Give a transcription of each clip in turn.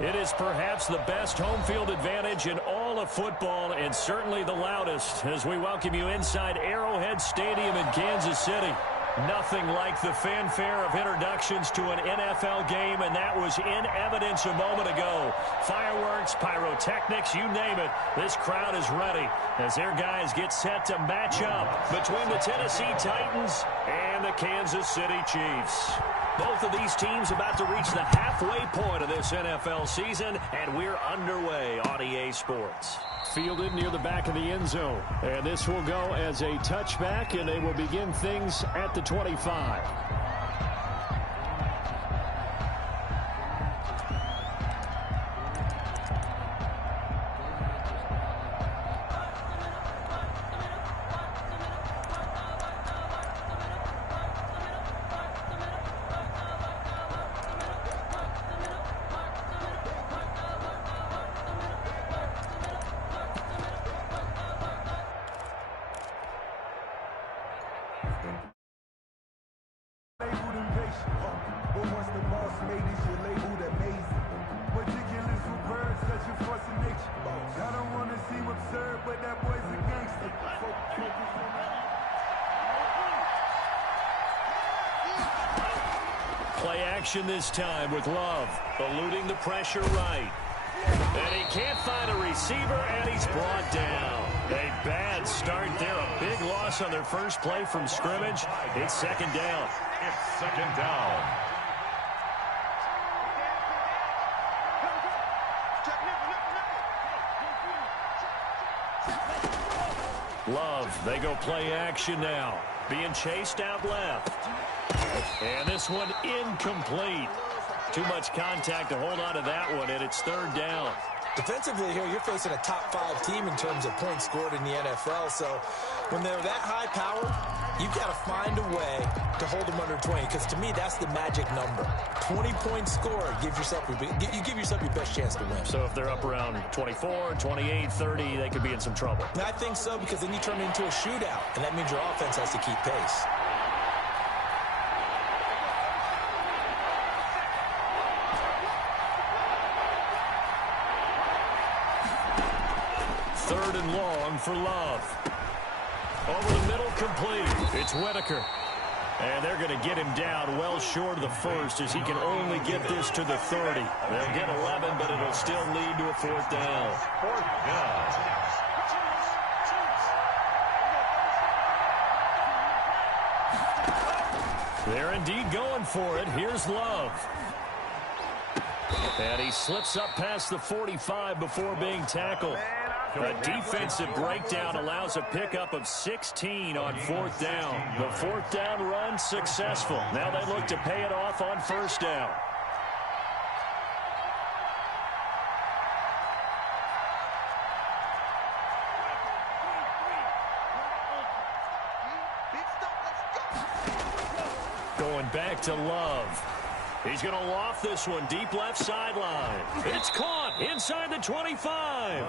It is perhaps the best home field advantage in all of football, and certainly the loudest, as we welcome you inside Arrowhead Stadium in Kansas City. Nothing like the fanfare of introductions to an NFL game, and that was in evidence a moment ago. Fireworks, pyrotechnics, you name it. This crowd is ready as their guys get set to match up between the Tennessee Titans and the Kansas City Chiefs. Both of these teams about to reach the halfway point of this NFL season, and we're underway on EA Sports. Fielded near the back of the end zone. And this will go as a touchback, and they will begin things at the 25. Play action this time with Love, eluding the pressure right. And he can't find a receiver, and he's brought down. A bad start there, a big loss on their first play from scrimmage. It's second down. It's second down. Love, they go play action now. Being chased out left. And this one incomplete. Too much contact to hold on to that one, and it's third down. Defensively here, you're facing a top-5 team in terms of points scored in the NFL. So when they're that high-powered, you've got to find a way to hold them under 20. Because to me, that's the magic number. 20 points scored, you give yourself your best chance to win. So if they're up around 24, 28, 30, they could be in some trouble. I think so, because then you turn it into a shootout, and that means your offense has to keep pace. Third and long for Love. Over the middle, complete. It's Whitaker. And they're going to get him down well short of the first, as he can only get this to the 30. They'll get 11, but it'll still lead to a fourth down. Fourth down. They're indeed going for it. Here's Love. And he slips up past the 45 before being tackled. A defensive breakdown allows a pickup of 16 on fourth down. The fourth down run successful. Now they look to pay it off on first down. Going back to Love. He's going to loft this one deep left sideline. It's caught inside the 25.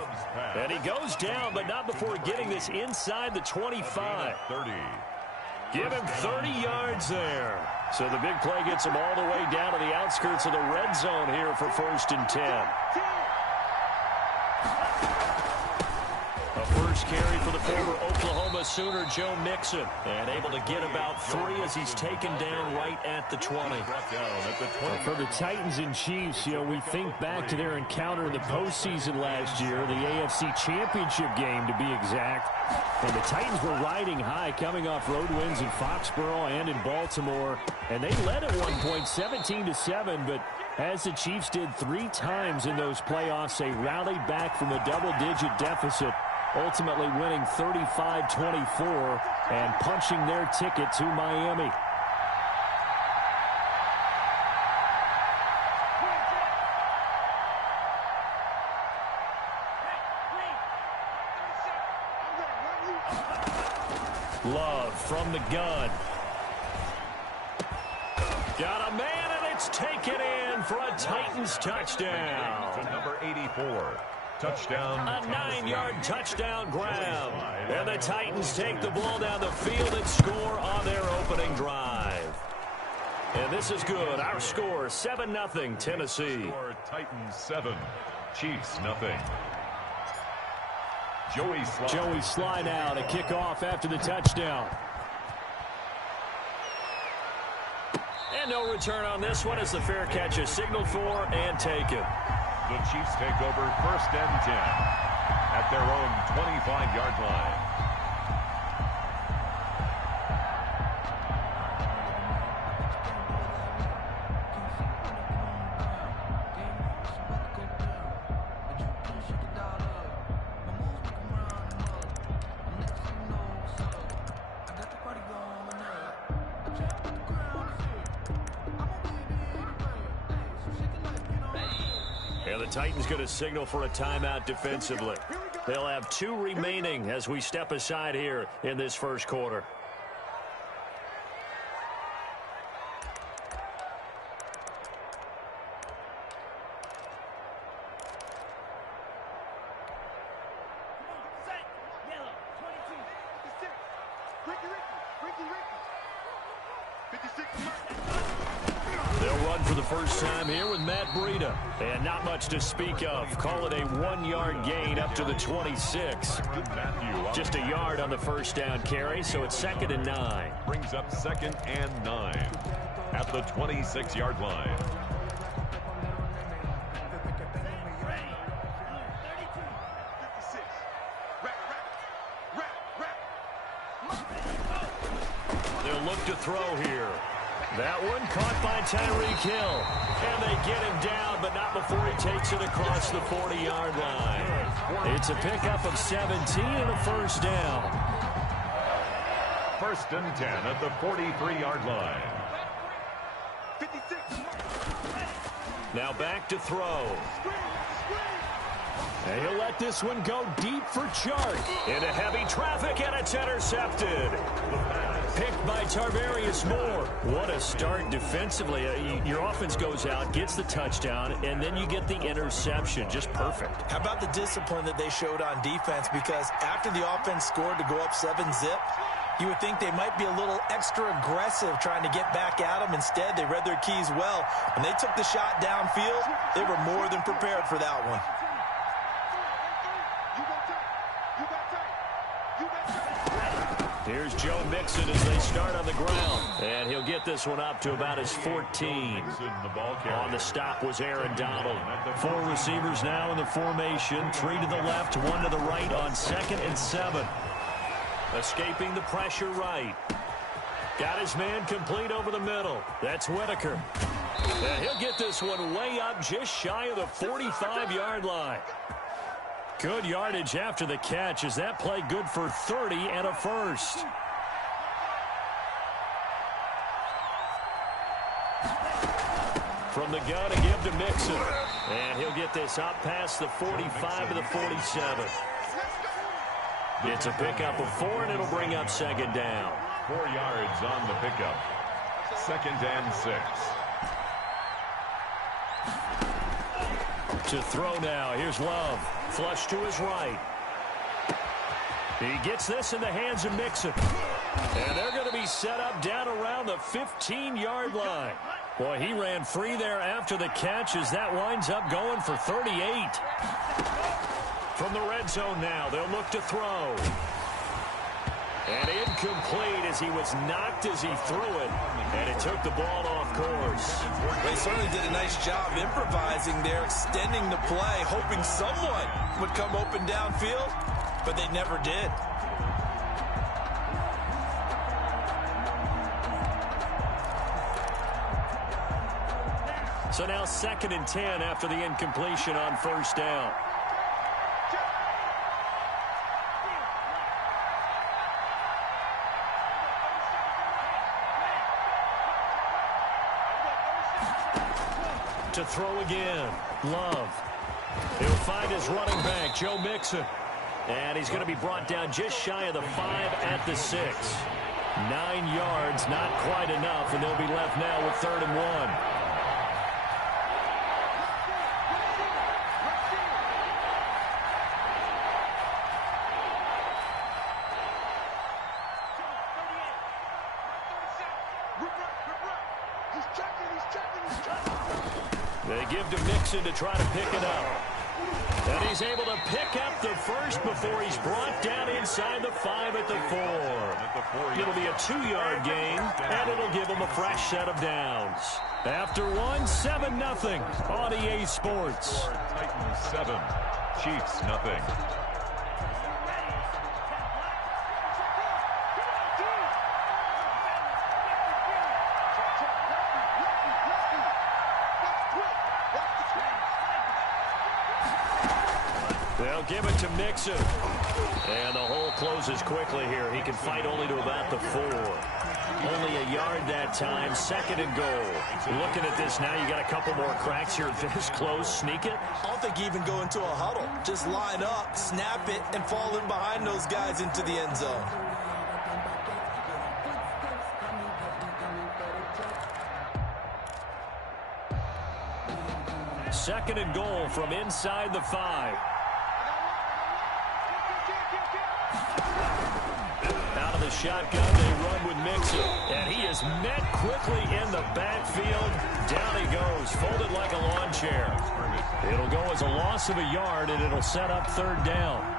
And he goes down, but not before getting this inside the 25. 30. Give him 30 yards there. So the big play gets him all the way down to the outskirts of the red zone here for first and 10. A first carry for the former Oklahoma Sooner, Joe Mixon. And able to get about 3 as he's taken down right at the 20. For the Titans and Chiefs, we think back to their encounter in the postseason last year, the AFC Championship game to be exact. And the Titans were riding high, coming off road wins in Foxborough and in Baltimore. And they led at one point 17-7, but as the Chiefs did 3 times in those playoffs, they rallied back from a double-digit deficit, ultimately winning 35-24 and punching their ticket to Miami. Love from the gun. Got a man, and it's taken in for a Titans touchdown. To number 84. Touchdown. A 9-yard touchdown grab. And the Titans take the ball down the field and score on their opening drive. And this is good. Our score, 7-0 Tennessee. Score Titans 7, Chiefs nothing. Joey slide out, a kickoff after the touchdown. And no return on this one as the fair catch is signaled for and taken. The Chiefs take over 1st and 10 at their own 25-yard line. And the Titans going to signal for a timeout defensively. They'll have 2 remaining as we step aside here in this first quarter. They'll run for the first time here with Matt Breida. And not much to speak of. Call it a 1-yard gain up to the 26. Just a yard on the first down carry, so it's 2nd and 9. Brings up 2nd and 9 at the 26-yard line. They'll look to throw here. That one caught by Tyreek Hill. And they get him down, but not before he takes it across the 40-yard line. It's a pickup of 17 and a first down. 1st and 10 at the 43-yard line. Now back to throw. And he'll let this one go deep for Chark. Into heavy traffic, and it's intercepted. Picked by Tarvarius Moore. What a start defensively. Your offense goes out, gets the touchdown, and then you get the interception. Just perfect. How about the discipline that they showed on defense? Because after the offense scored to go up 7-zip, you would think they might be a little extra aggressive trying to get back at them. Instead, they read their keys well. When they took the shot downfield, they were more than prepared for that one. Here's Joe Mixon as they start on the ground. And he'll get this one up to about his 14. On the stop was Aaron Donald. 4 receivers now in the formation. 3 to the left, 1 to the right on 2nd and 7. Escaping the pressure right. Got his man complete over the middle. That's Whitaker. And he'll get this one way up just shy of the 45-yard line. Good yardage after the catch as that play good for 30 and a first. From the gun, a give to Mixon. And he'll get this up past the 45 to the 47. It's a pickup of 4, and it'll bring up 2nd down. 4 yards on the pickup. 2nd and 6. To throw now. Here's Love. Flush to his right. He gets this in the hands of Mixon. And they're going to be set up down around the 15-yard line. Boy, he ran free there after the catch as that winds up going for 38. From the red zone now, they'll look to throw. And incomplete as he was knocked as he threw it. And it took the ball off course. They certainly did a nice job improvising there, extending the play, hoping someone would come open downfield, but they never did. So now 2nd and 10 after the incompletion on first down. To throw again. Love. He'll find his running back, Joe Mixon. And he's going to be brought down just shy of the 5 at the 6. 9 yards, not quite enough, and they'll be left now with 3rd and 1. They give to Mixon to try to pick it up. And he's able to pick up the first before he's brought down inside the 5 at the 4. It'll be a 2-yard gain, and it'll give him a fresh set of downs. After one, 7-0 on EA Sports. Titans 7, Chiefs nothing. They'll give it to Mixon. And the hole closes quickly here. He can fight only to about the 4. Only a yard that time. 2nd and goal. Looking at this now, you got a couple more cracks here. This close, sneak it. I don't think you even go into a huddle. Just line up, snap it, and fall in behind those guys into the end zone. Second and goal from inside the 5. Out of the shotgun, they run with Mixon. And he is met quickly in the backfield. Down he goes, folded like a lawn chair. It'll go as a loss of a yard, and it'll set up 3rd down.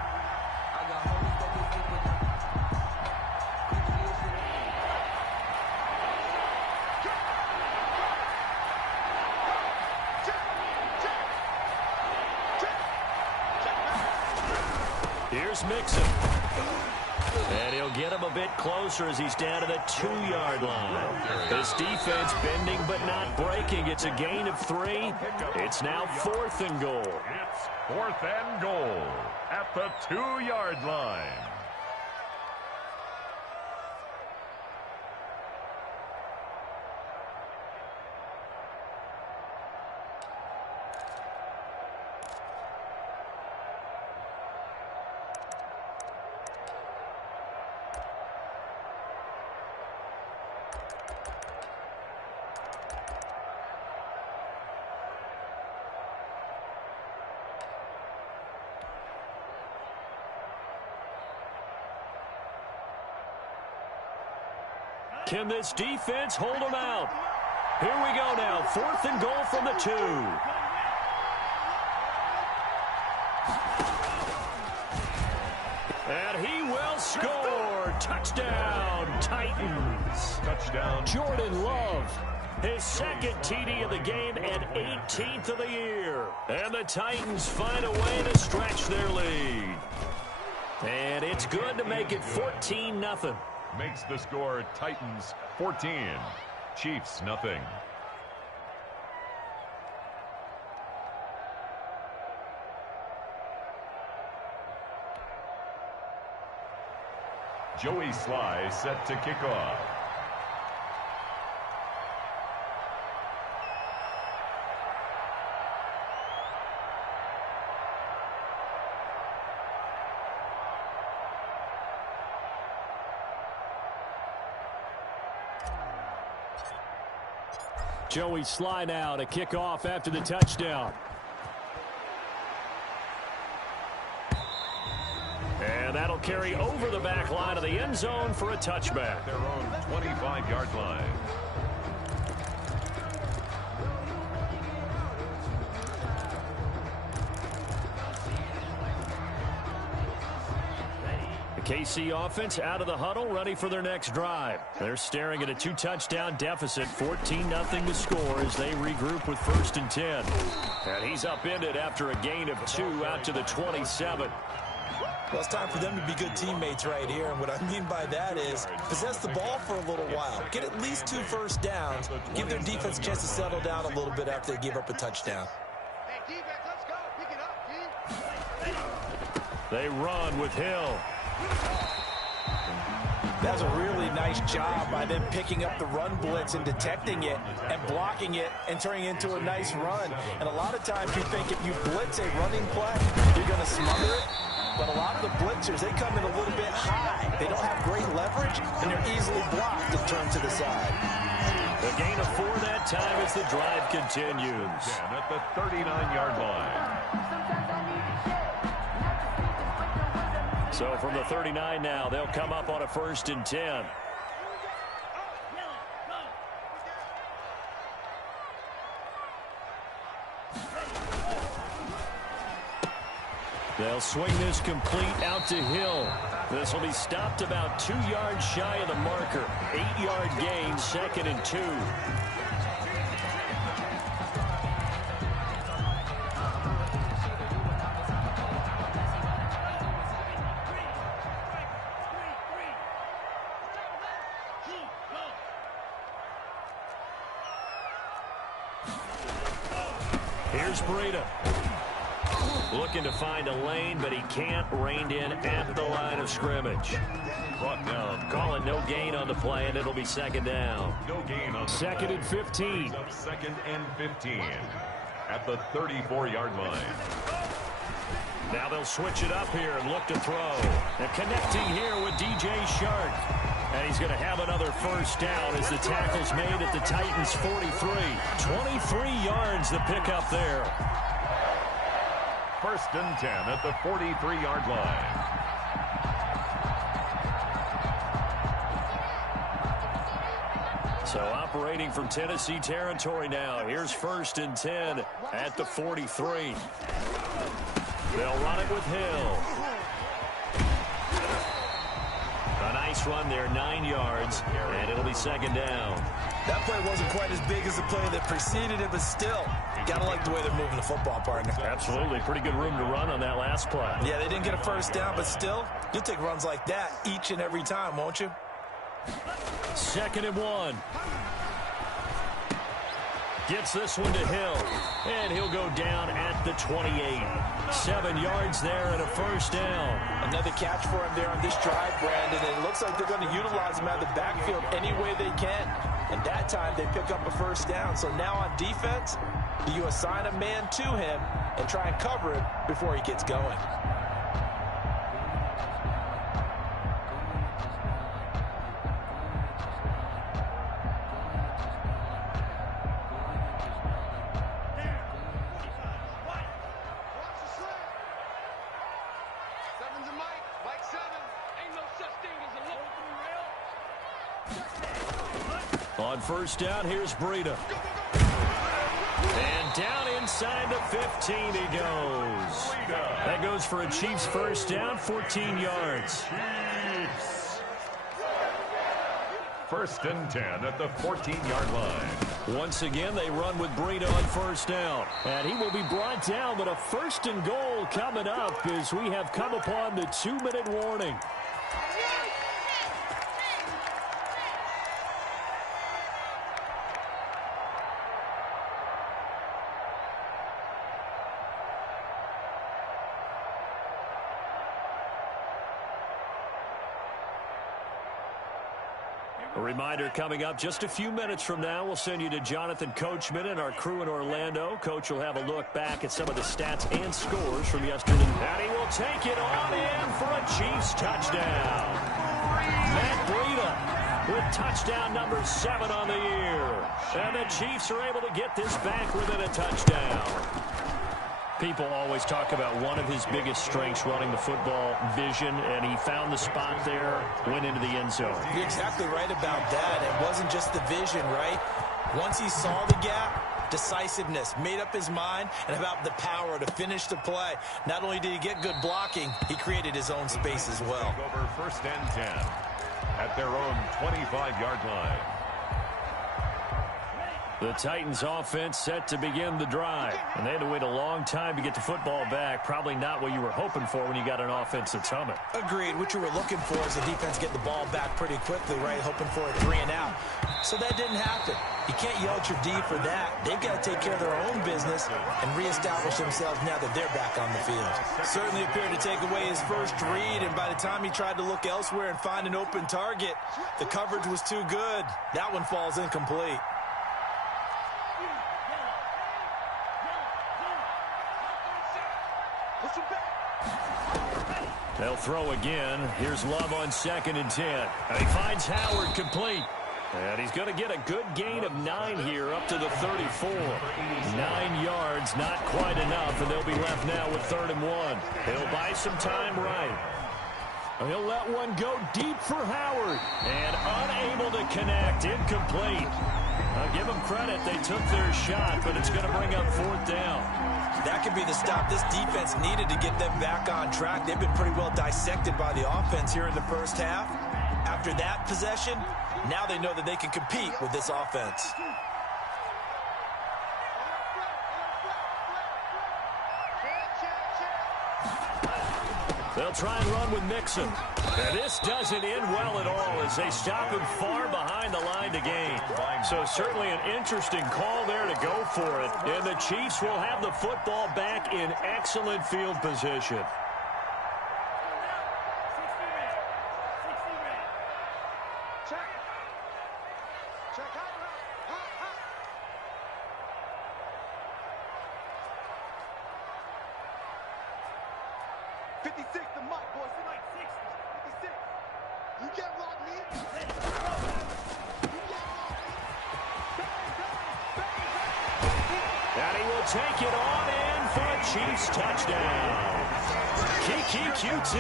Here's Mixon. And he'll get him a bit closer as he's down to the 2-yard line. This defense bending but not breaking. It's a gain of 3. It's now 4th and goal. It's 4th and goal at the 2-yard line. Can this defense hold them out? Here we go now. 4th and goal from the 2. And he will score. Touchdown, Titans. Touchdown. Jordan Love. His 2nd TD of the game and 18th of the year. And the Titans find a way to stretch their lead. And it's good to make it 14-0. Makes the score Titans 14, Chiefs nothing. Joey Sly set to kick off. Joey Sly now to kick off after the touchdown. And that'll carry over the back line of the end zone for a touchback. Their own 25-yard line. KC offense out of the huddle, ready for their next drive. They're staring at a 2-touchdown deficit, 14-0 to score as they regroup with 1st and 10. And he's upended after a gain of 2 out to the 27. Well, it's time for them to be good teammates right here. And what I mean by that is possess the ball for a little while. Get at least 2 first downs. Give their defense a chance to settle down a little bit after they give up a touchdown. Hey, defense, let's go. Pick it up, team. They run with Hill. That's a really nice job by them picking up the run blitz and detecting it and blocking it and turning it into a nice run. And a lot of times you think if you blitz a running play, you're going to smother it. But a lot of the blitzers, they come in a little bit high. They don't have great leverage, and they're easily blocked and turned to the side. The gain of 4 that time as the drive continues. And at the 39-yard line. So from the 39 now, they'll come up on a 1st and 10. They'll swing this complete out to Hill. This will be stopped about 2 yards shy of the marker. 8-yard gain, 2nd and 2. Here's Breida. Looking to find a lane, but he can't. Reined in at the line of scrimmage. Brought down. Calling no gain on the play, and it'll be 2nd down. No gain on the 2nd and 15. 2nd and 15 at the 34-yard line. Now they'll switch it up here and look to throw. And connecting here with DJ Shark. And he's going to have another first down as the tackle's made at the Titans' 43. 23 yards the pickup there. 1st and 10 at the 43-yard line. So operating from Tennessee territory now. Here's 1st and 10 at the 43. They'll run it with Hill. A nice run there, 9 yards, and it'll be 2nd down. That play wasn't quite as big as the play that preceded it, but still, gotta like the way they're moving the football, partner. Absolutely. Pretty good room to run on that last play. Yeah, they didn't get a first down, but still, you'll take runs like that each and every time, won't you? 2nd and 1. Gets this one to Hill, and he'll go down at the 28. 7 yards there and a first down. Another catch for him there on this drive, Brandon, and it looks like they're going to utilize him out of the backfield any way they can. And that time they pick up a first down. So now on defense, do you assign a man to him and try and cover him before he gets going? On first down, here's Breida. And down inside the 15 he goes. That goes for a Chiefs first down, 14 yards. 1st and 10 at the 14-yard line. Once again, they run with Breida on first down. And he will be brought down, but a 1st and goal coming up as we have come upon the 2-minute warning. A reminder coming up just a few minutes from now. We'll send you to Jonathan Coachman and our crew in Orlando. Coach will have a look back at some of the stats and scores from yesterday. And he will take it on in for a Chiefs touchdown. Matt Breida with touchdown number 7 on the year. And the Chiefs are able to get this back within a touchdown. People always talk about one of his biggest strengths running the football, vision, and he found the spot there, went into the end zone. You're exactly right about that. It wasn't just the vision, right? Once he saw the gap, decisiveness, made up his mind, and about the power to finish the play. Not only did he get good blocking, he created his own space as well. Over 1st and 10 at their own 25-yard line. The Titans offense set to begin the drive. And they had to wait a long time to get the football back. Probably not what you were hoping for when you got an offense that's humming. Agreed. What you were looking for is the defense get the ball back pretty quickly, right? Hoping for a 3 and out. So that didn't happen. You can't yell at your D for that. They've got to take care of their own business and reestablish themselves now that they're back on the field. Certainly appeared to take away his first read, and by the time he tried to look elsewhere and find an open target, the coverage was too good. That one falls incomplete. They'll throw again. Here's Love on 2nd and 10. And he finds Howard complete. And he's going to get a good gain of 9 here up to the 34. 9 yards, not quite enough, and they'll be left now with 3rd and 1. He'll buy some time right. He'll let one go deep for Howard. And unable to connect. Incomplete. I'll give them credit. They took their shot, but it's going to bring up 4th down. That could be the stop this defense needed to get them back on track. They've been pretty well dissected by the offense here in the first half. After that possession, now they know that they can compete with this offense. They'll try and run with Mixon. And this doesn't end well at all as they stop him far behind the line to gain. So certainly an interesting call there to go for it. And the Chiefs will have the football back in excellent field position. And he will take it on in for a Chiefs touchdown. QT,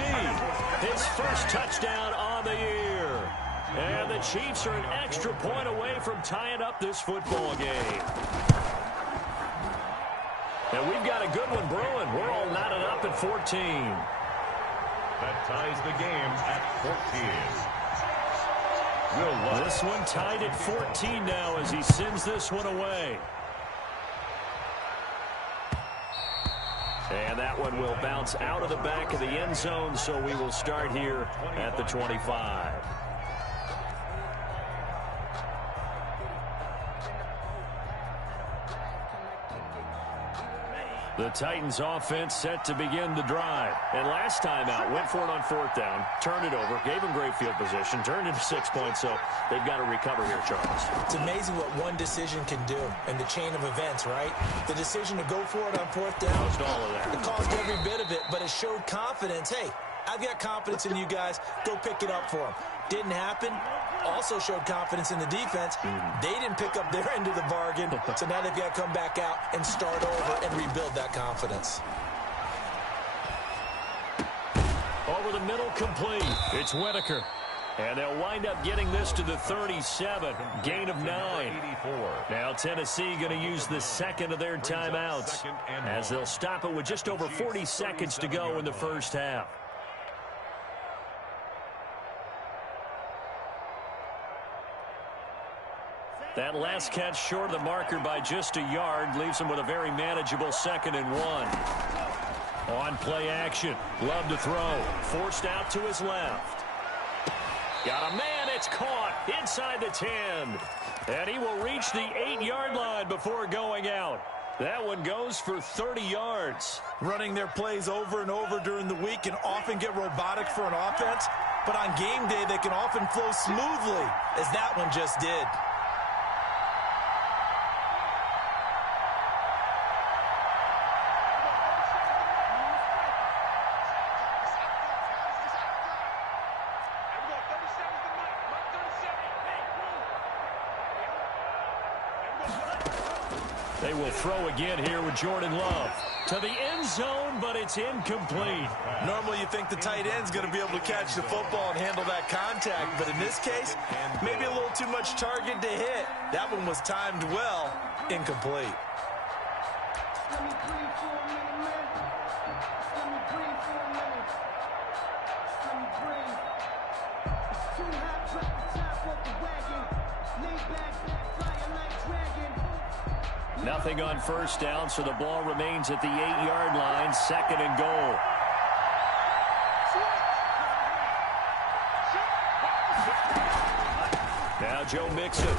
his first touchdown on the year. And the Chiefs are an extra point away from tying up this football game. And we've got a good one brewing. We're all knotted up at 14. That ties the game at 14. This one tied at 14 now as he sends this one away. And that one will bounce out of the back of the end zone, so we will start here at the 25. The Titans offense set to begin the drive. And last time out, went for it on fourth down, turned it over, gave them great field position, turned into 6 points, so they've got to recover here, Charles. It's amazing what one decision can do in the chain of events, right? The decision to go for it on fourth down. Caused all of that. It caused every bit of it, but it showed confidence. Hey, I've got confidence in you guys. Go pick it up for them. Didn't happen. Also showed confidence in the defense. They didn't pick up their end of the bargain, so now they've got to come back out and start over and rebuild that confidence. Over the middle, complete. It's Whitaker. And they'll wind up getting this to the 37. Gain of 9. Now Tennessee going to use the second of their timeouts as they'll stop it with just over 40 seconds to go in the first half. That last catch short of the marker by just a yard leaves him with a very manageable 2nd and 1. On play action. Love to throw. Forced out to his left. Got a man. It's caught inside the 10. And he will reach the 8-yard line before going out. That one goes for 30 yards. Running their plays over and over during the week can often get robotic for an offense, but on game day they can often flow smoothly, as that one just did. They will throw again here with Jordan Love. To the end zone, but it's incomplete. Normally you think the tight end's going to be able to catch the football and handle that contact, but in this case, maybe a little too much target to hit. That one was timed well, incomplete. Nothing on first down, so the ball remains at the 8-yard line, 2nd and goal. Now Joe Mixon.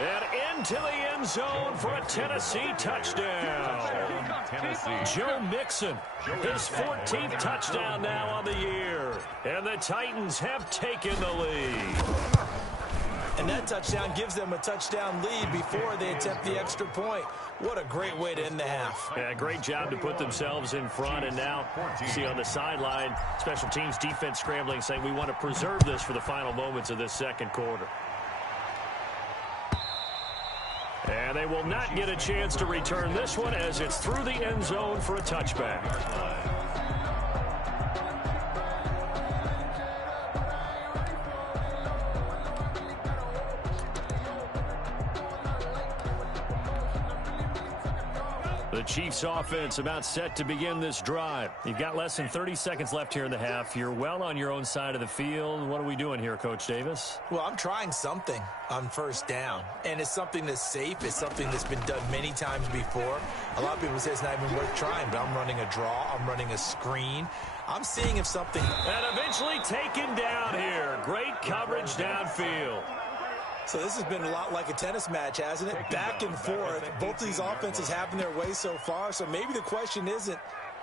And into the end zone for a Tennessee touchdown. Joe Mixon, his 14th touchdown now on the year. And the Titans have taken the lead. And that touchdown gives them a touchdown lead before they attempt the extra point. What a great way to end the half. Yeah, great job to put themselves in front. And now, see on the sideline, special teams defense scrambling, saying we want to preserve this for the final moments of this second quarter. And they will not get a chance to return this one as it's through the end zone for a touchback. The Chiefs offense about set to begin this drive. You've got less than 30 seconds left here in the half. You're well on your own side of the field. What are we doing here, Coach Davis? Well, I'm trying something on first down, and it's something that's safe. It's something that's been done many times before. A lot of people say it's not even worth trying, but I'm running a draw. I'm running a screen. I'm seeing if something... And eventually taken down here. Great coverage downfield. So this has been a lot like a tennis match, hasn't it? Back and forth. Both of these offenses having their way so far. So maybe the question isn't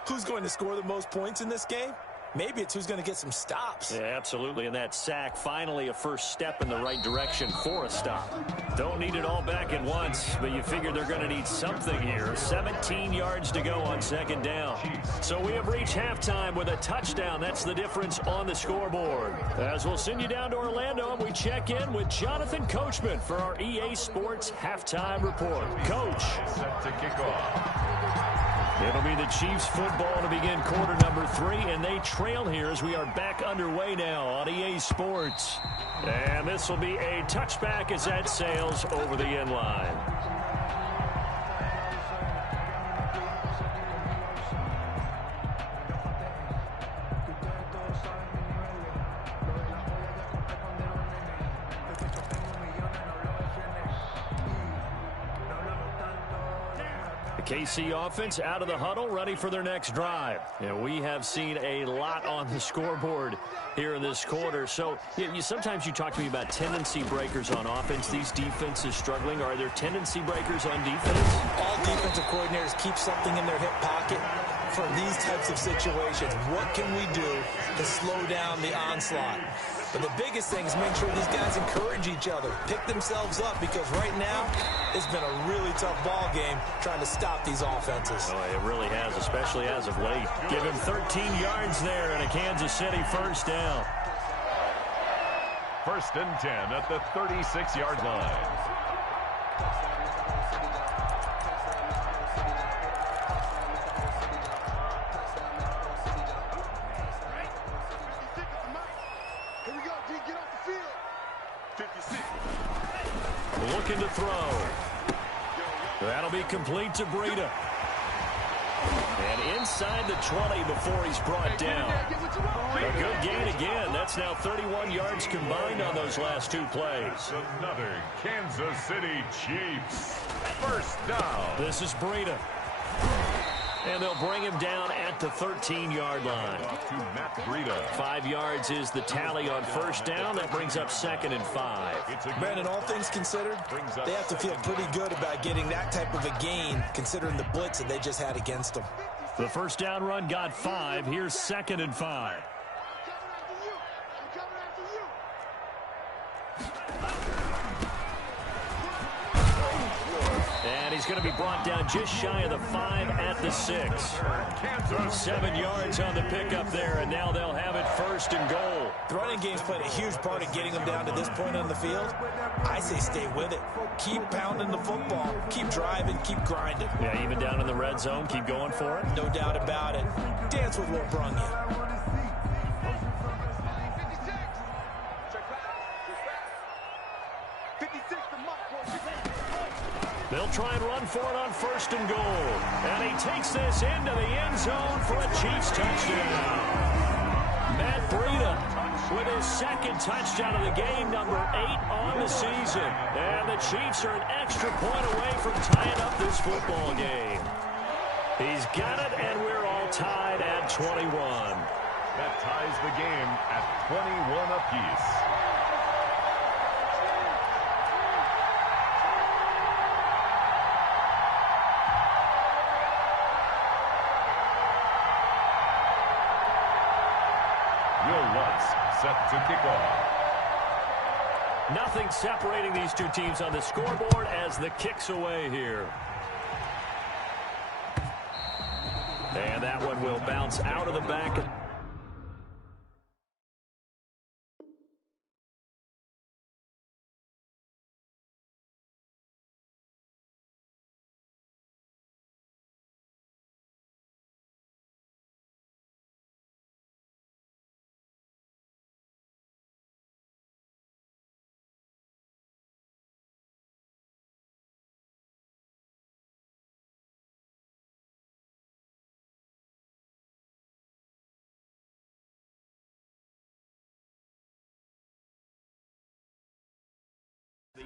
who's going to score the most points in this game. Maybe it's who's going to get some stops. Yeah, absolutely. And that sack, finally a first step in the right direction for a stop. Don't need it all back at once, but you figure they're going to need something here. 17 yards to go on second down. So we have reached halftime with a touchdown. That's the difference on the scoreboard. As we'll send you down to Orlando, and we check in with Jonathan Coachman for our EA Sports Halftime Report. Coach. Set to kick off. It'll be the Chiefs football to begin quarter number 3, and they trail here as we are back underway now on EA Sports. And this will be a touchback as that sails over the end line. KC offense out of the huddle, ready for their next drive. And we have seen a lot on the scoreboard here in this quarter. So sometimes you talk to me about tendency breakers on offense. These defenses struggling. Are there tendency breakers on defense? All defensive coordinators keep something in their hip pocket for these types of situations. What can we do to slow down the onslaught? But the biggest thing is make sure these guys encourage each other, pick themselves up, because right now it's been a really tough ball game trying to stop these offenses. Oh, it really has, especially as of late. Give him 13 yards there and a Kansas City first down. 1st and 10 at the 36-yard line. Looking to throw. That'll be complete to Breida. And inside the 20 before he's brought down. A good gain again. That's now 31 yards combined on those last 2 plays. Another Kansas City Chiefs. First down. This is Breida. And they'll bring him down at the 13-yard line. To Matt Breida. 5 yards is the tally on first down. That brings up 2nd and 5. Brandon, all things considered, they have to feel pretty good about getting that type of a gain, considering the blitz that they just had against them. The first down run got 5. Here's 2nd and 5. And he's going to be brought down just shy of the 5 at the 6. 7 yards on the pickup there, and now they'll have it 1st and goal. The running game's played a huge part in getting them down to this point on the field. I say stay with it. Keep pounding the football. Keep driving. Keep grinding. Yeah, even down in the red zone, keep going for it. No doubt about it. Dance with what brung you. They'll try and run for it on 1st and goal. And he takes this into the end zone for a Chiefs touchdown. Matt Breida with his 2nd touchdown of the game, number 8 on the season. And the Chiefs are an extra point away from tying up this football game. He's got it, and we're all tied at 21. That ties the game at 21 apiece. Set to kick off. Nothing separating these two teams on the scoreboard as the kick's away here. And that one will bounce out of the back.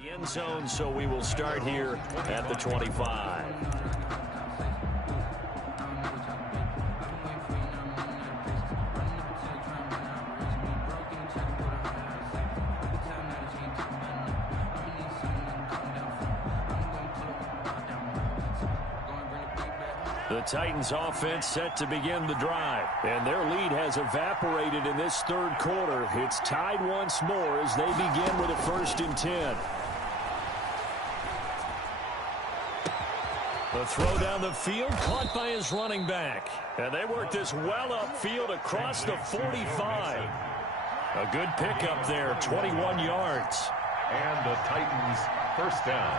The end zone, so we will start here at the 25. The Titans offense set to begin the drive, and their lead has evaporated in this third quarter. It's tied once more as they begin with a 1st and 10. The throw down the field, caught by his running back. And they work this well upfield across the 45. A good pickup there, 21 yards. And the Titans' first down.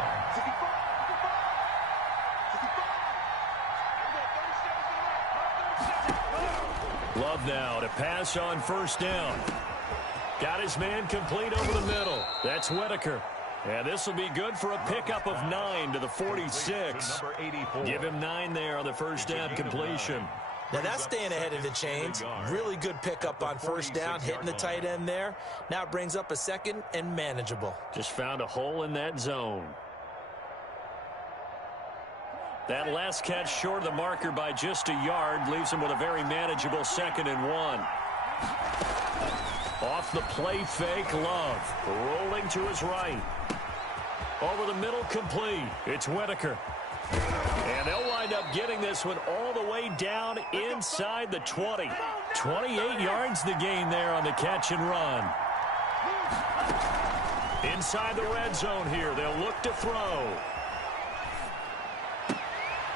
Love now to pass on 1st down. Got his man complete over the middle. That's Whitaker. And this will be good for a pickup of 9 to the 46. Give him 9 there on the 1st down completion. Now that's staying ahead of the chains. Really good pickup on 1st down, hitting the tight end there. Now it brings up a 2nd and manageable. Just found a hole in that zone. That last catch short of the marker by just a yard leaves him with a very manageable 2nd and 1. Off the play fake, Love. Rolling to his right. Over the middle, complete. It's Whitaker. And they'll wind up getting this one all the way down inside the 20. 28 yards the gain there on the catch and run. Inside the red zone here, they'll look to throw.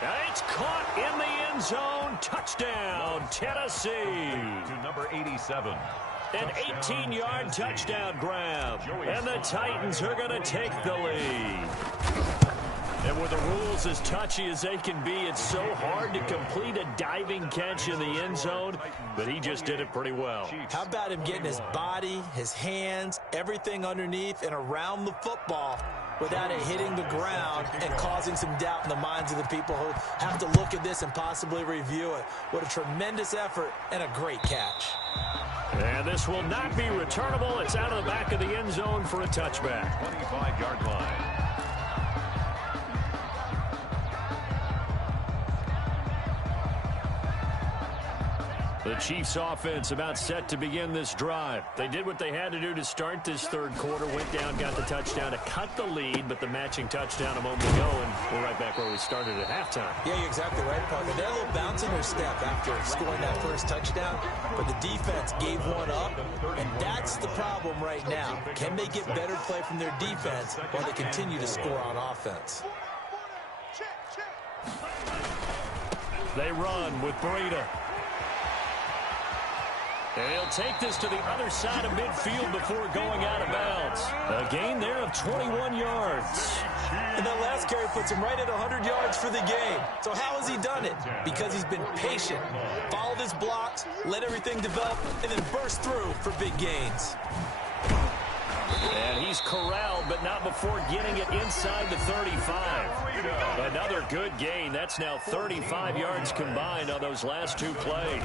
And it's caught in the end zone. Touchdown, Tennessee. To number 87. An 18-yard touchdown grab. And the Titans are going to take the lead. And with the rules as touchy as they can be, it's so hard to complete a diving catch in the end zone, but he just did it pretty well. How about him getting his body, his hands, everything underneath and around the football without it hitting the ground and causing some doubt in the minds of the people who have to look at this and possibly review it. What a tremendous effort and a great catch. And this will not be returnable. It's out of the back of the end zone for a touchback. 25-yard line. The Chiefs offense about set to begin this drive. They did what they had to do to start this third quarter, went down, got the touchdown to cut the lead, but the matching touchdown a moment ago, and we're right back where we started at halftime. Yeah, you're exactly right, Parker. They're a little bounce in their step after scoring that first touchdown, but the defense gave one up, and that's the problem right now. Can they get better play from their defense while they continue to score on offense? They run with Breida. And he'll take this to the other side of midfield before going out of bounds. A gain there of 21 yards. And that last carry puts him right at 100 yards for the game. So how has he done it? Because he's been patient, followed his blocks, let everything develop, and then burst through for big gains. And he's corralled, but not before getting it inside the 35. Another good gain. That's now 35 yards combined on those last two plays.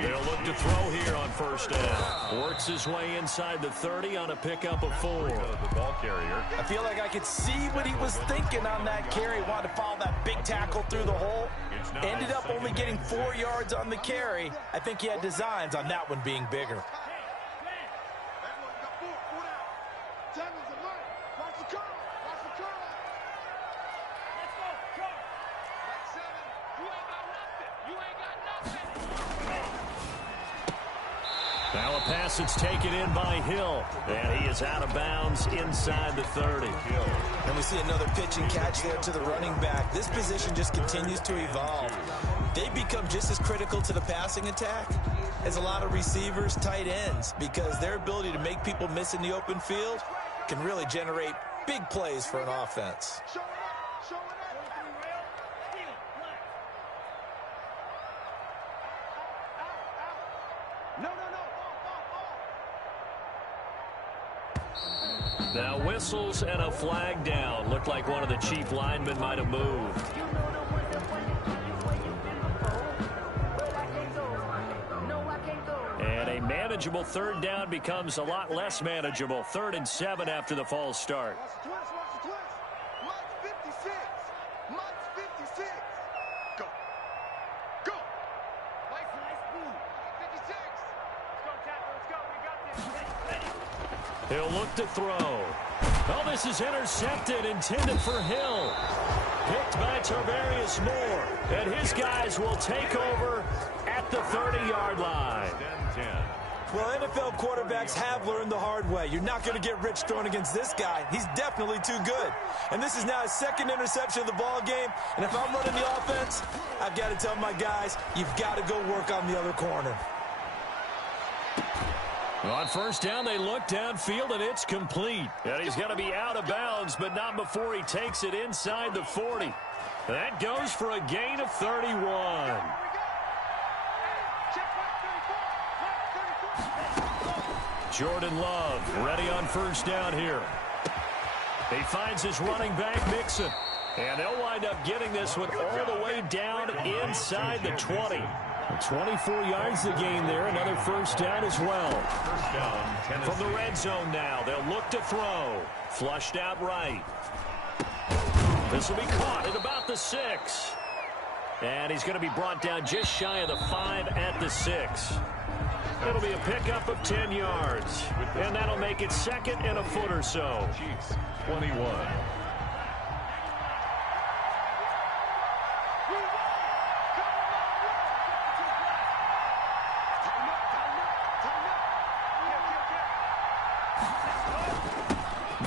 They'll look to throw here on 1st down. Works his way inside the 30 on a pickup of 4. The ball carrier. I feel like I could see what he was thinking on that carry. Wanted to follow that big tackle through the hole. Ended up only getting 4 yards on the carry. I think he had designs on that one being bigger. Now a pass that's taken in by Hill. And he is out of bounds inside the 30. And we see another pitch and catch there to the running back. This position just continues to evolve. They become just as critical to the passing attack as a lot of receivers, tight ends, because their ability to make people miss in the open field can really generate big plays for an offense. Now whistles and a flag down. Looked like one of the Chief linemen might have moved. And a man manageable third down becomes a lot less manageable. 3rd and 7 after the false start. Watch the twist, watch the twist. Mud's 56. Mud's 56. Go. Go. Nice move. 56. Let's go, tackle. Let's go. We got this. He'll look to throw. Oh, this is intercepted, intended for Hill. Picked by Tarvarius Moore. And his guys will take over at the 30-yard line. Well, NFL quarterbacks have learned the hard way. You're not going to get rich throwing against this guy. He's definitely too good. And this is now his 2nd interception of the ball game. And if I'm running the offense, I've got to tell my guys, you've got to go work on the other corner. On 1st down, they look downfield, and it's complete. And he's going to be out of bounds, but not before he takes it inside the 40. That goes for a gain of 31. Jordan Love ready on 1st down here. He finds his running back, Mixon. And they'll wind up getting this one all the way down inside the 20. 24 yards to gain there. Another 1st down as well. First down, From the red zone now, they'll look to throw. Flushed out right. This will be caught at about the 6. And he's going to be brought down just shy of the 5 at the 6. It'll be a pickup of 10 yards. And that'll make it 2nd and a foot or so. Chiefs 21.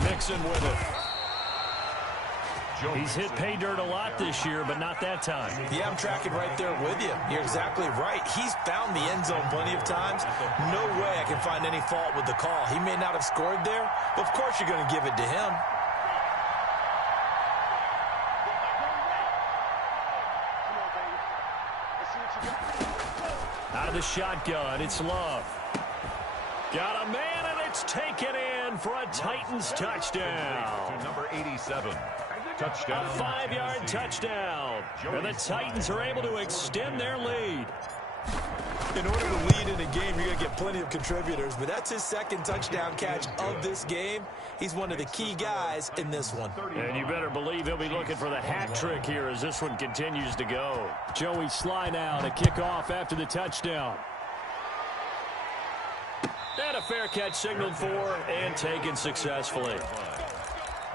Mixon with it. He's hit pay dirt a lot this year, but not that time. Yeah, I'm tracking right there with you. You're exactly right. He's found the end zone plenty of times. No way I can find any fault with the call. He may not have scored there, but of course you're going to give it to him. Out of the shotgun, it's Love. Got a man, and it's taken in for a Titans touchdown. To number 87. Touchdown. A 5-yard touchdown. And the Titans are able to extend their lead. In order to lead in a game, you're going to get plenty of contributors, but that's his 2nd touchdown catch of this game. He's one of the key guys in this one. And you better believe he'll be looking for the hat trick here as this one continues to go. Joey Sly now to kick off after the touchdown. And a fair catch signaled for and taken successfully.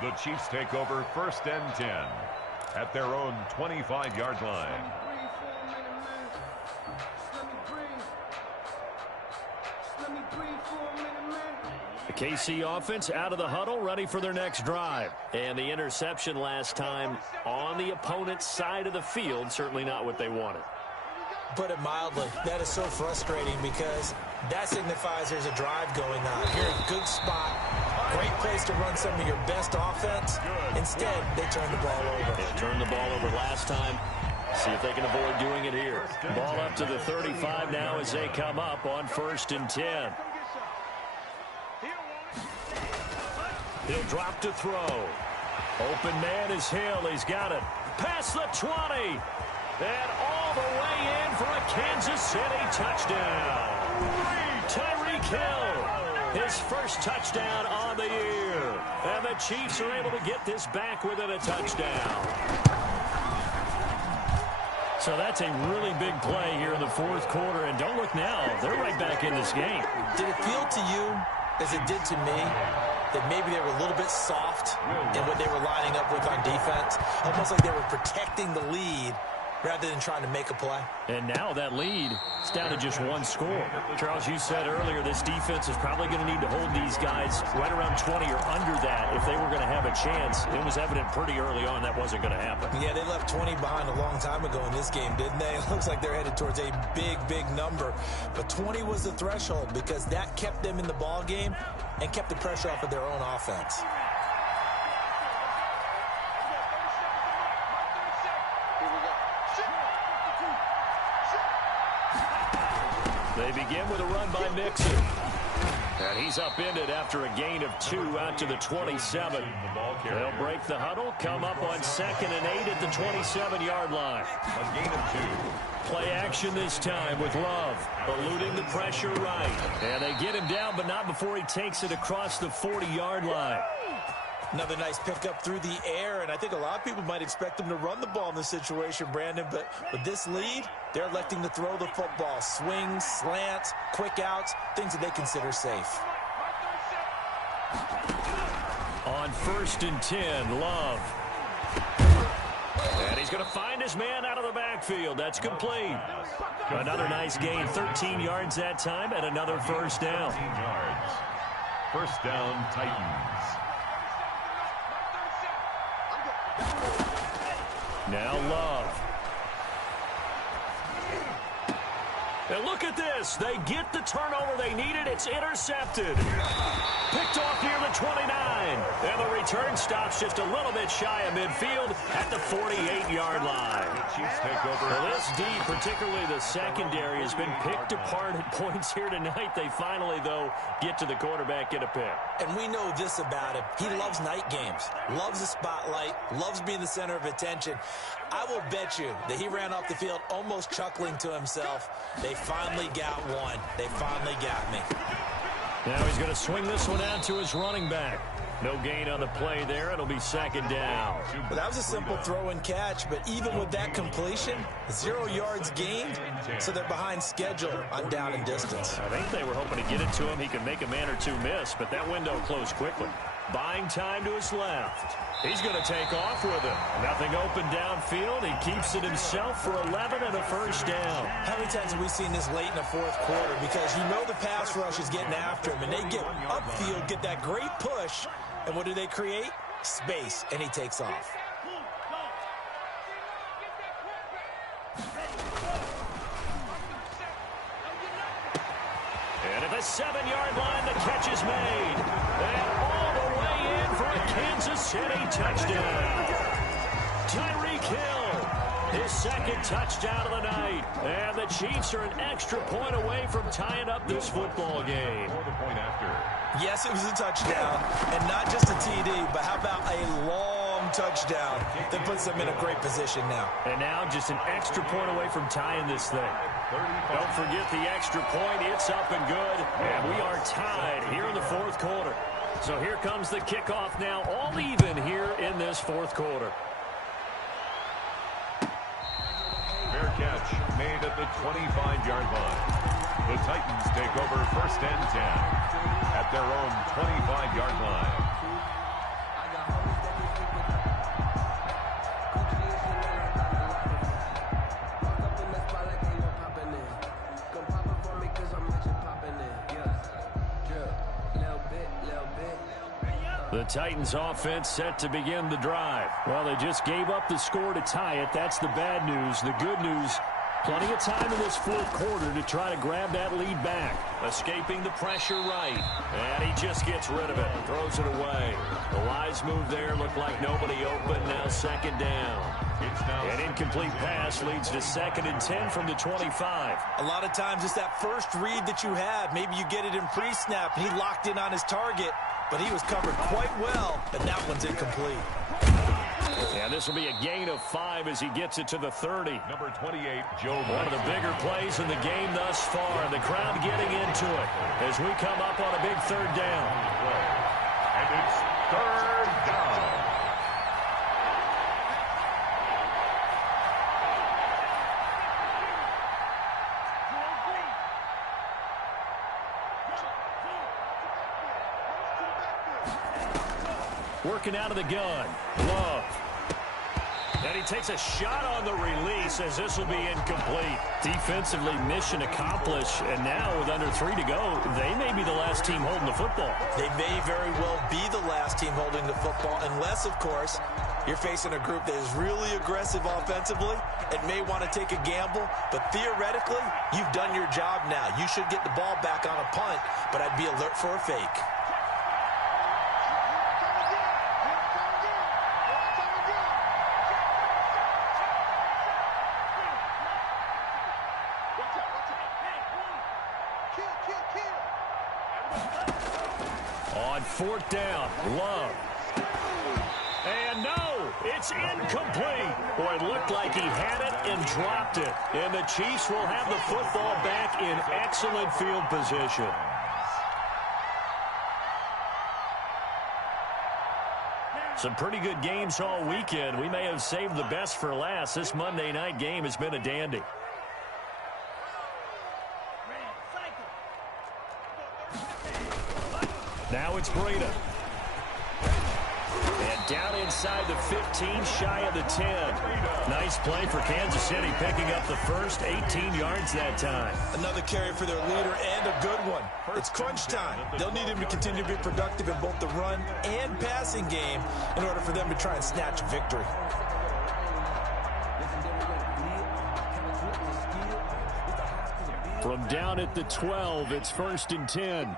The Chiefs take over 1st and 10 at their own 25-yard line. The KC offense out of the huddle, ready for their next drive. And the interception last time on the opponent's side of the field, certainly not what they wanted. Put it mildly, that is so frustrating because that signifies there's a drive going on. You're in a good spot, great place to run some of your best offense. Instead, they turn the ball over. They turned the ball over last time. See if they can avoid doing it here. Ball up to the 35 now as they come up on 1st and 10. He'll drop to throw. Open man is Hill. He's got it. Past the 20. And all the way in for a Kansas City touchdown. Tyreek Hill, his 1st touchdown on the year. And the Chiefs are able to get this back within a touchdown. So that's a really big play here in the 4th quarter. And don't look now, they're right back in this game. Did it feel to you, as it did to me, that maybe they were a little bit soft in what they were lining up with on defense? Almost like they were protecting the lead rather than trying to make a play. And now that lead is down to just 1 score. Charles, you said earlier this defense is probably going to need to hold these guys right around 20 or under that if they were going to have a chance. It was evident pretty early on that wasn't going to happen. Yeah, they left 20 behind a long time ago in this game, didn't they? It looks like they're headed towards a big, big number. But 20 was the threshold because that kept them in the ball game and kept the pressure off of their own offense. They begin with a run by Mixon. And he's upended after a gain of 2 out to the 27. They'll break the huddle, come up on 2nd and 8 at the 27-yard line. A gain of 2. Play action this time with Love, eluding the pressure right. And they get him down, but not before he takes it across the 40-yard line. Another nice pickup through the air, and I think a lot of people might expect him to run the ball in this situation, Brandon, but with this lead, they're electing to throw the football. Swings, slants, quick outs, things that they consider safe. On 1st and 10, Love. And he's going to find his man out of the backfield. That's complete. Another nice gain, 13 yards that time, and another first down. 13 yards. First down, Titans. Now Love. And look at this. They get the turnover they needed. It's intercepted. Picked off near the 29. And the return stops just a little bit shy of midfield at the 48-yard line. Chiefs take over. Well, this D, particularly the secondary, has been picked apart at points here tonight. They finally, though, get to the quarterback, get a pick. And we know this about him. He loves night games, loves the spotlight, loves being the center of attention. I will bet you that he ran off the field almost chuckling to himself. They finally got one. They finally got me. Now he's going to swing this one out to his running back. No gain on the play there. It'll be second down. Well, that was a simple throw and catch, but even with that completion, 0 yards gained, so they're behind schedule on down and distance. I think they were hoping to get it to him. He could make a man or two miss, but that window closed quickly. Buying time to his left. He's going to take off with it. Nothing open downfield. He keeps it himself for 11 and a first down. How many times have we seen this late in the fourth quarter? Because you know the pass rush is getting after him, and they get upfield, get that great push, and what do they create? Space, and he takes off. And at the 7-yard line, the catch is made. And all the way in for a Kansas City touchdown. Tyreek Hill, his second touchdown of the night. And the Chiefs are an extra point away from tying up this football game. For the point after. Yes, it was a touchdown, and not just a TD, but how about a long touchdown that puts them in a great position now. And now just an extra point away from tying this thing. Don't forget the extra point. It's up and good. And we are tied here in the fourth quarter. So here comes the kickoff now, all even here in this fourth quarter. Fair catch made at the 25-yard line. The Titans take over 1st and 10 at their own 25-yard line. The Titans offense set to begin the drive. Well, they just gave up the score to tie it. That's the bad news. The good news, plenty of time in this fourth quarter to try to grab that lead back. Escaping the pressure right. And he just gets rid of it. Throws it away. The wise move there. Looked like nobody open. Now second down. An incomplete pass leads to 2nd and 10 from the 25. A lot of times it's that first read that you have. Maybe you get it in pre-snap, and he locked in on his target, but he was covered quite well, and that one's incomplete. And this will be a gain of 5 as he gets it to the 30. Number 28, Joe. One of the bigger plays in the game thus far. The crowd getting into it as we come up on a big third down. And it's third down. Working out of the gun. Love. And he takes a shot on the release as this will be incomplete. Defensively, mission accomplished. And now with under 3 to go, they may be the last team holding the football. They may very well be the last team holding the football, unless, of course, you're facing a group that is really aggressive offensively and may want to take a gamble. But theoretically, you've done your job now. You should get the ball back on a punt, but I'd be alert for a fake. On 4th down, Love. And no, It's incomplete. Boy, it looked like he had it and dropped it. And the Chiefs will have the football back in excellent field position. Some pretty good games all weekend. We may have saved the best for last. This Monday night game has been a dandy. Now it's Breida. And down inside the 15, shy of the 10. Nice play for Kansas City, picking up the first 18 yards that time. Another carry for their leader and a good one. It's crunch time. They'll need him to continue to be productive in both the run and passing game in order for them to try and snatch a victory. From down at the 12, it's 1st and 10.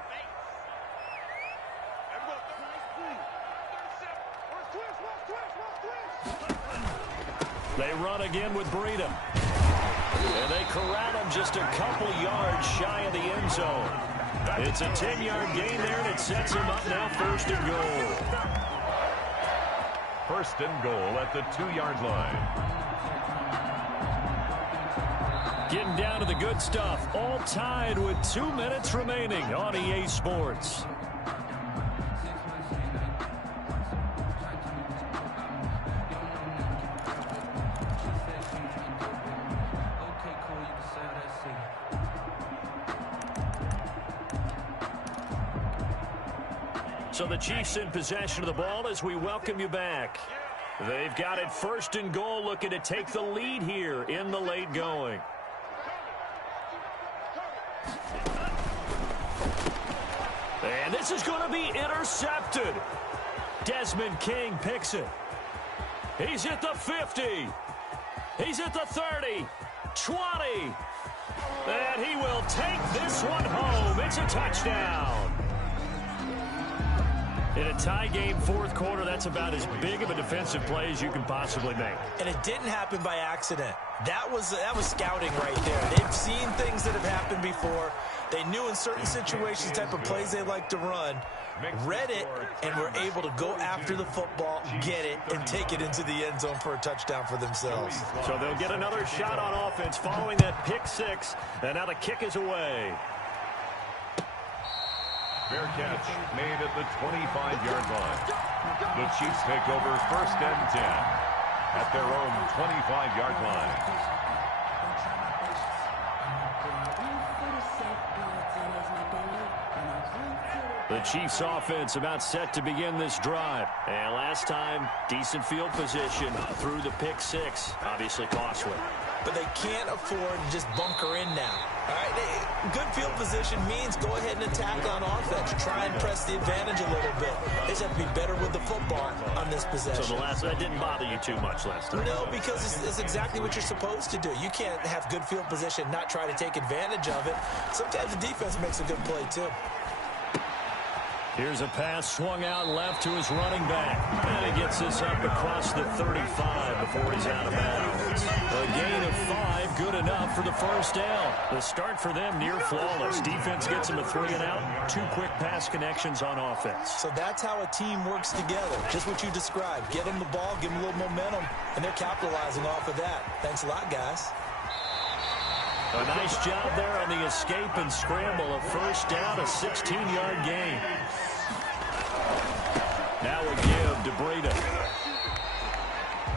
They run again with Breida. And they corral him just a couple yards shy of the end zone. It's a 10-yard gain there, and it sets him up now 1st and goal. 1st and goal at the 2-yard line. Getting down to the good stuff. All tied with 2 minutes remaining on EA Sports. So the Chiefs in possession of the ball as we welcome you back. They've got it 1st and goal, looking to take the lead here in the late going. And this is going to be intercepted. Desmond King picks it. He's at the 50. He's at the 30. 20. And he will take this one home. It's a touchdown. In a tie game, 4th quarter, that's about as big of a defensive play as you can possibly make. And it didn't happen by accident. That was scouting right there. They've seen things that have happened before. They knew in certain situations the type of plays they like to run, read it, and were able to go after the football, get it, and take it into the end zone for a touchdown for themselves. So they'll get another shot on offense following that pick 6, and now the kick is away. Fair catch made at the 25-yard line. The Chiefs take over 1st and 10 at their own 25-yard line. The Chiefs offense about set to begin this drive. And last time, decent field position through the pick 6. Obviously costly. But they can't afford to just bunker in now. All right, good field position means go ahead and attack on offense. Try and press the advantage a little bit. They just have to be better with the football on this possession. So that didn't bother you too much last time? No, because it's exactly what you're supposed to do. You can't have good field position, not try to take advantage of it. Sometimes the defense makes a good play, too. Here's a pass swung out left to his running back. And he gets this up across the 35 before he's out of bounds. A gain of 5, good enough for the 1st down. The start for them near flawless. Defense gets them a 3 and out. 2 quick pass connections on offense. So that's how a team works together. Just what you described. Get them the ball, give them a little momentum, and they're capitalizing off of that. Thanks a lot, guys. A nice job there on the escape and scramble. A 1st down, a 16-yard gain. Now a give to Breida.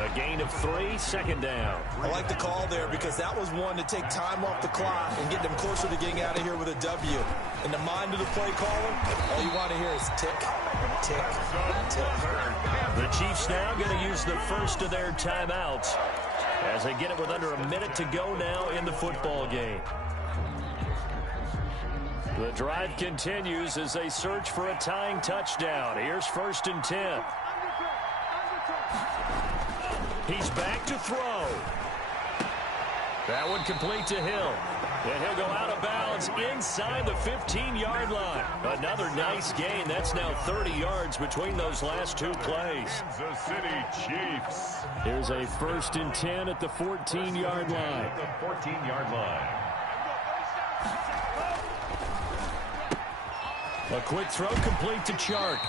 A gain of 3, 2nd down. I like the call there because that was one to take time off the clock and get them closer to getting out of here with a W. In the mind of the play caller, all you want to hear is tick, tick, tick. The Chiefs now going to use the first of their timeouts as they get it with under a minute to go now in the football game. The drive continues as they search for a tying touchdown. Here's 1st and 10. He's back to throw. That one complete to Hill. And he'll go out of bounds inside the 15-yard line. Another nice gain. That's now 30 yards between those last 2 plays. Kansas City Chiefs. Here's a 1st and 10 at the 14-yard line. The 14-yard line. A quick throw complete to Chark.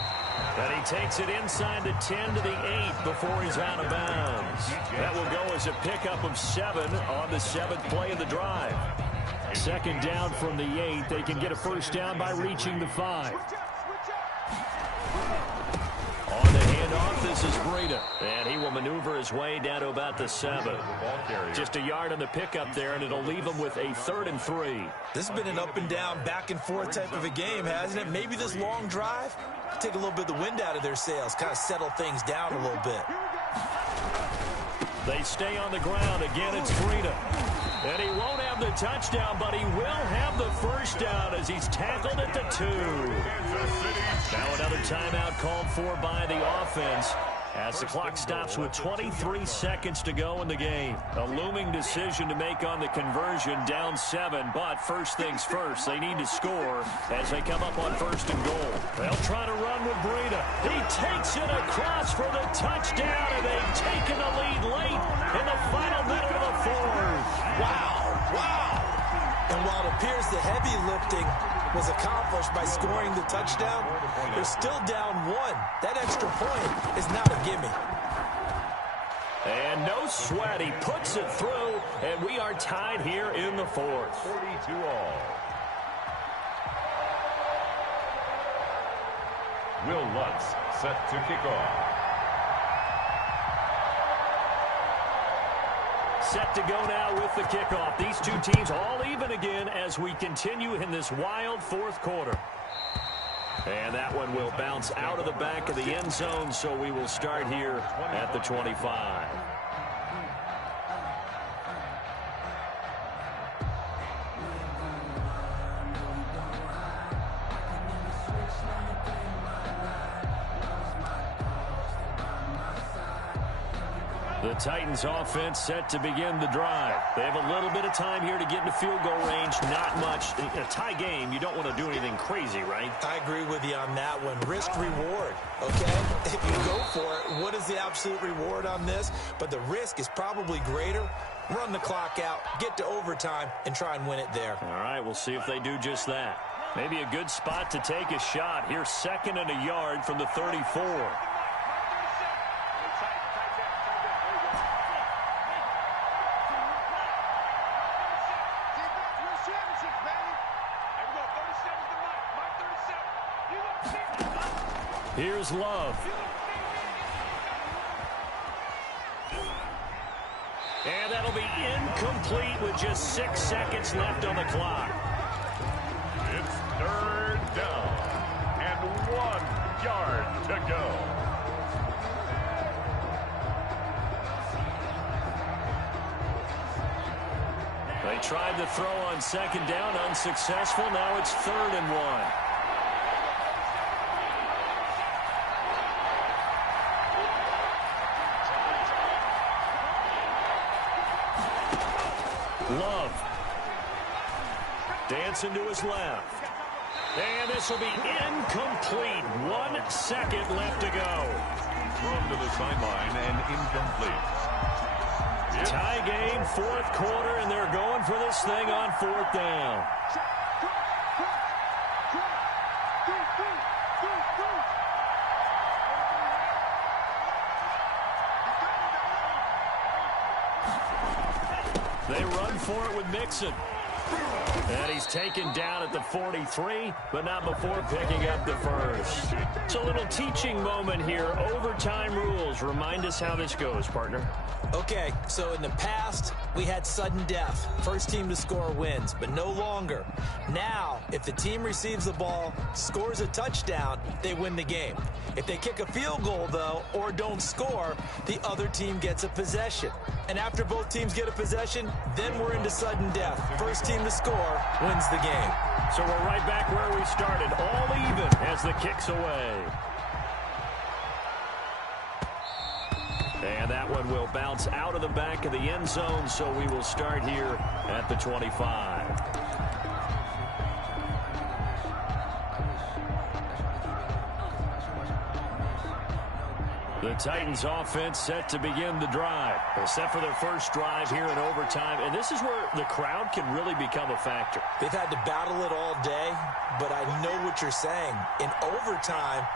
And he takes it inside the 10 to the 8 before he's out of bounds. That will go as a pickup of 7 on the 7th play of the drive. Second down from the 8. They can get a first down by reaching the 5. On the handoff, this is Breida. And he will maneuver his way down to about the 7. Just a yard on the pickup there, and it'll leave him with a 3rd and 3. This has been an up and down, back and forth type of a game, hasn't it? Maybe this long drive take a little bit of the wind out of their sails, kind of settle things down a little bit. They stay on the ground. Again, it's Breida. And he won't have the touchdown, but he will have the first down as he's tackled at the 2. Now another timeout called for by the offense as the clock stops with 23 seconds to go in the game. A looming decision to make on the conversion, down 7, but first things first, they need to score as they come up on 1st and goal. They'll try to run with Breida. He takes it across for the touchdown, and they've taken the lead late in the final minute of the 4th. Wow. And while it appears the heavy lifting was accomplished by scoring the touchdown, they're still down 1. That extra point is not a gimme. And no sweat. He puts it through, and we are tied here in the 4th. 42 all. Will Lutz set to kick off. Set to go now with the kickoff. These two teams all even again as we continue in this wild 4th quarter. And that one will bounce out of the back of the end zone, so we will start here at the 25. The Titans offense set to begin the drive. They have a little bit of time here to get into field goal range. Not much. In a tie game, you don't want to do anything crazy, right? I agree with you on that one. Risk reward, okay? If you go for it, what is the absolute reward on this? But the risk is probably greater. Run the clock out, get to overtime, and try and win it there. All right, we'll see if they do just that. Maybe a good spot to take a shot. Here's 2nd and a yard from the 34. Here's Love. And that'll be incomplete with just 6 seconds left on the clock. It's 3rd down and 1 yard to go. They tried to throw on 2nd down, unsuccessful. Now it's 3rd and 1. Love. Dancing to his left. And this will be incomplete. 1 second left to go. Thrown to the sideline and incomplete. Tie game, 4th quarter, and they're going for this thing on 4th down. They run for it with Mixon. And he's taken down at the 43, but not before picking up the first. It's a little teaching moment here. Overtime rules. Remind us how this goes, partner. Okay, so in the past, we had sudden death. First team to score wins, but no longer. Now, if the team receives the ball, scores a touchdown, they win the game. If they kick a field goal, though, or don't score, the other team gets a possession. And after both teams get a possession, then we're into sudden death. First team to score wins the game. So we're right back where we started, all even as the kick's away. And that one will bounce out of the back of the end zone, so we will start here at the 25. The Titans offense set to begin the drive. They're set for their first drive here in overtime, and this is where the crowd can really become a factor. They've had to battle it all day, but I know what you're saying. In overtime,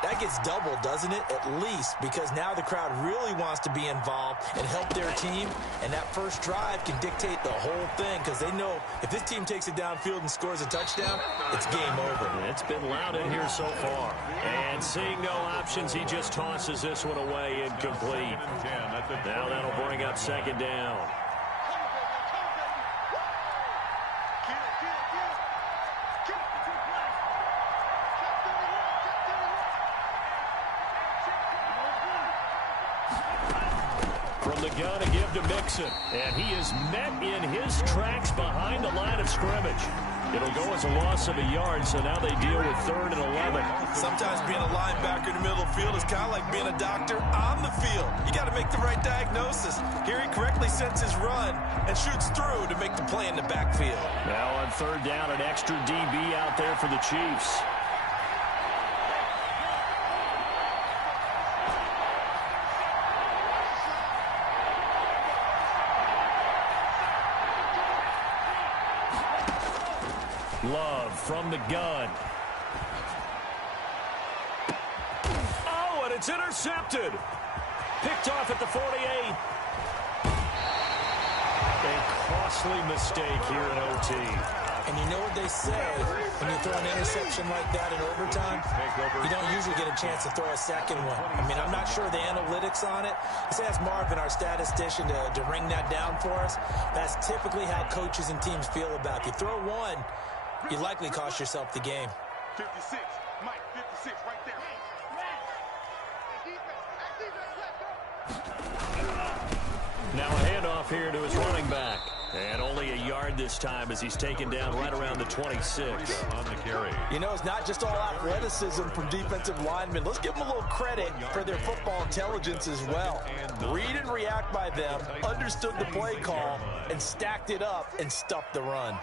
That gets doubled, doesn't it? At least, because now the crowd really wants to be involved and help their team, and that first drive can dictate the whole thing because they know if this team takes it downfield and scores a touchdown, it's game over. It's been loud in here so far. And seeing no options, he just tosses this one away incomplete. Now that'll bring up second down. From the gun, a give to Mixon. And he is met in his tracks behind the line of scrimmage. It'll go as a loss of a yard, so now they deal with 3rd and 11. Sometimes being a linebacker in the middle of the field is kind of like being a doctor on the field. You got to make the right diagnosis. Here he correctly sets his run and shoots through to make the play in the backfield. Now on 3rd down, an extra DB out there for the Chiefs. Love from the gun. Oh, and it's intercepted. Picked off at the 48. A costly mistake here in OT. And you know what they say, when you throw an interception like that in overtime, you don't usually get a chance to throw a second one. I mean, I'm not sure the analytics on it. Let's ask Marvin, our statistician, to ring that down for us. That's typically how coaches and teams feel about it. If you throw one, you likely cost yourself the game. 56, Mike, 56, right there. Now a handoff here to his running back. And only a yard this time as he's taken down right around the 26. On the carry. You know, it's not just all athleticism from defensive linemen. Let's give them a little credit for their football intelligence as well. Read and react by them, understood the play call, and stacked it up and stuffed the run.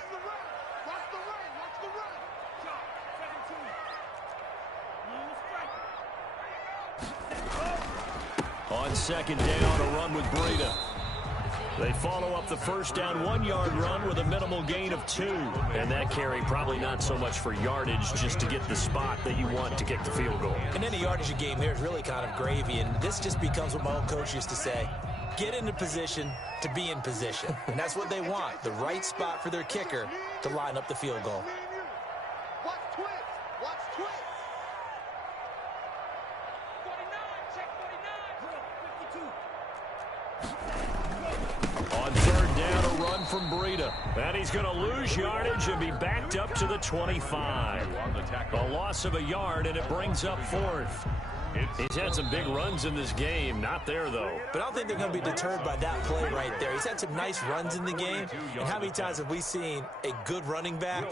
On 2nd down, a run with Breida. They follow up the first down 1-yard run with a minimal gain of 2. And that carry probably not so much for yardage, just to get the spot that you want to kick the field goal. And any yardage game here is really kind of gravy, and this just becomes what my old coach used to say. Get into position to be in position. And that's what they want, the right spot for their kicker to line up the field goal. Watch twins. Watch twins. 49, check 49. 52. On 3rd down, a run from Breida. And he's going to lose yardage and be backed up to the 25. A loss of a yard, and it brings up 4th. He's had some big runs in this game. Not there, though. But I don't think they're going to be deterred by that play right there. He's had some nice runs in the game. And how many times have we seen a good running back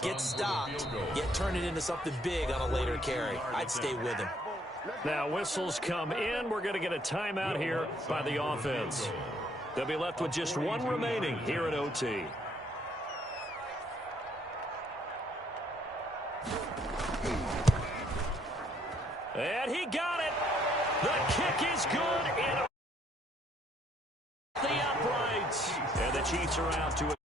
get stopped, yet turn it into something big on a later carry? I'd stay with him. Now whistles come in. We're going to get a timeout here by the offense. They'll be left with just 1 remaining here at OT. And he got it. The kick is good. And the uprights. And the Chiefs are out to it.